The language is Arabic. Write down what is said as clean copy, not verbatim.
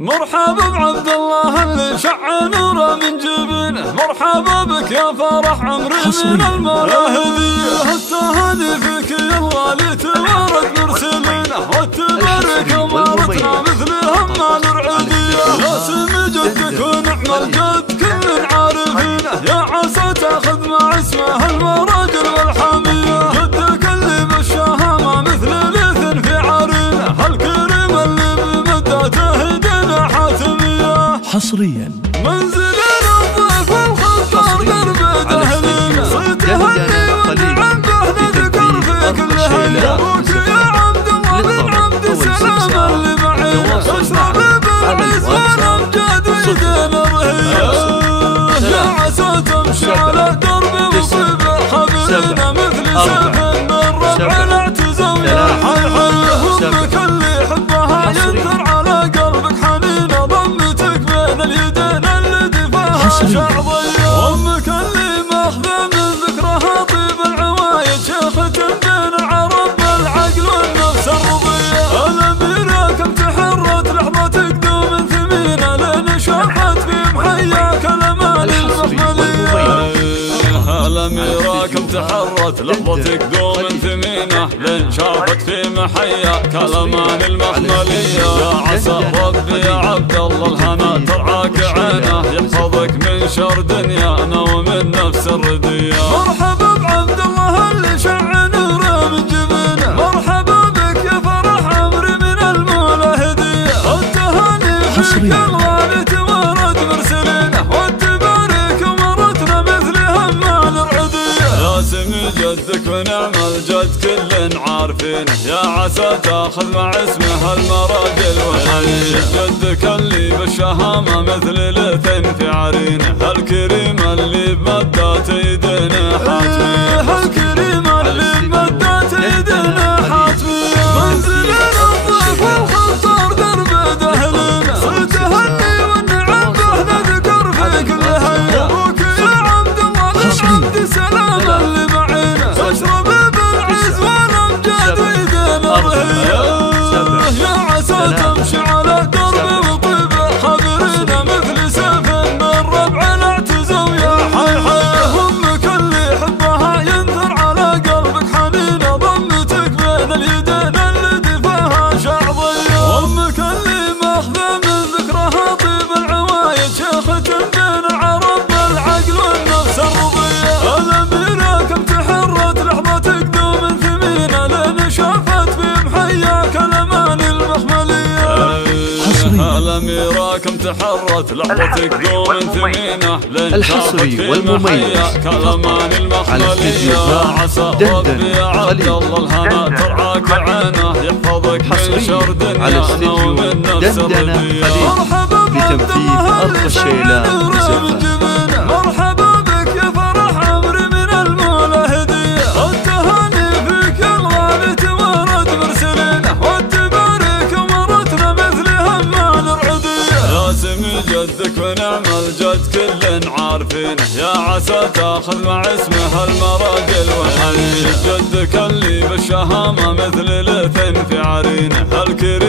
مرحبا بعبد الله اللي شع نوره من جبينه، مرحبا بك يا فرح عمري من المولى هديه، التهاني فيك يا الغالي توارد مرسلينه، والتبارك امارتنا مثلها ما نرعديه، يا سمي جدك ونعم الجد كل عارفينه، يا عسى تاخذ مع اسمه المراجل والحاميه، جدك اللي بالشهامه مثل ليث في عرينه، الكريم اللي بمدته دنا حاتميه. حصريا منزلنا الضيف والخطار درب دهلنا، صيت هني والنعم به نذكر في كل هيا، ابوك يا عبد الله بن عبد السلام اللي معينا، اشرب بالعز والامجاد ويدنا رهيه، يا عسى تمشي على درب مصيب حبلنا مثل سيف من ربع الاعتزام، يا حي حي امك اللي يحبها ينثر على قلبك حنينه، ضمتك بين اليدين اللي دفاها شعبيه، امك اللي ماخذه من ذكرها طيب العوايد، شيخة بين العرب بالعقل والنفس الرضيه، الاميره كم تحرت لحظتك دوم ثمينه، لين شافت في محياك الامان المحمليه، الاميره كم تحرت لحظتك دوم ثمينه، لين شافت في محياك الامان المحمليه، يا عسى ربي يا عبد الله الهنا ترعاك عينه، يحفظك من شر دنيانا ومن نفس الرديه، مرحبا بعبد الله اللي شع نوره من جبينه، مرحبا بك يا فرح عمري من المولى هديه، التهاني فيك الغالي توارد مرسلينه، والتبارك امارتنا مثلها ما نرعديه، يا سمي جدك ونعم الجد كل عارفينه، يا عسى تاخذ مع اسمه المراجل والحنيه، جدك اللي بالشهامه مثل ليث في عرينه، الكريم اللي بمدات يدنا حاتميه، الكريم اللي بمدات يدنا حاتميه، منزلنا الضيف والخطار درب دهلنا، صيت هني والنعم به نذكر في كل هيا، ابوك يا عبد الله بن عبد السلام اللي معينا، اشرب بالعز والامجاد ويدنا رهيه، يا عسى تمشي على درب وطيب حبرنا مثل سيف من ربع الاعتزام، يا حي حي امك اللي يحبها ينثر على قلبك حنينه، ضمتك بين اليدين اللي دفاها شعبيه، امك اللي ماخذه من ذكرها طيب العوايد، شيخة بين العرب بالعقل والنفس الرضيه، الاميره كم تحرت لحظتك دوم ثمينه، لين شافت في محياك الامان المحمليه، الاميره كم تحرت لحظتك دوم ثمينه، لين شافت في محياك الامان المحمليه، يا عسى ربي يا عبد الله الهنا ترعاك عينه، يحفظك من شر دنيانا ومن نفس الرديه، مرحبا بعبد الله اللي شع نوره من جبينه، مرحبا بك يا فرح عمري من المولى هديه، التهاني فيك الغالي توارد مرسلينه، والتبارك امارتنا مثلها ما نرعديه، يا سمي جدك ونعم الجد كل عارفينه، يا عسى تاخذ مع اسمه المراجل والحنيه، جدك اللي بالشهامه مثل ليث في عرينه، الكريم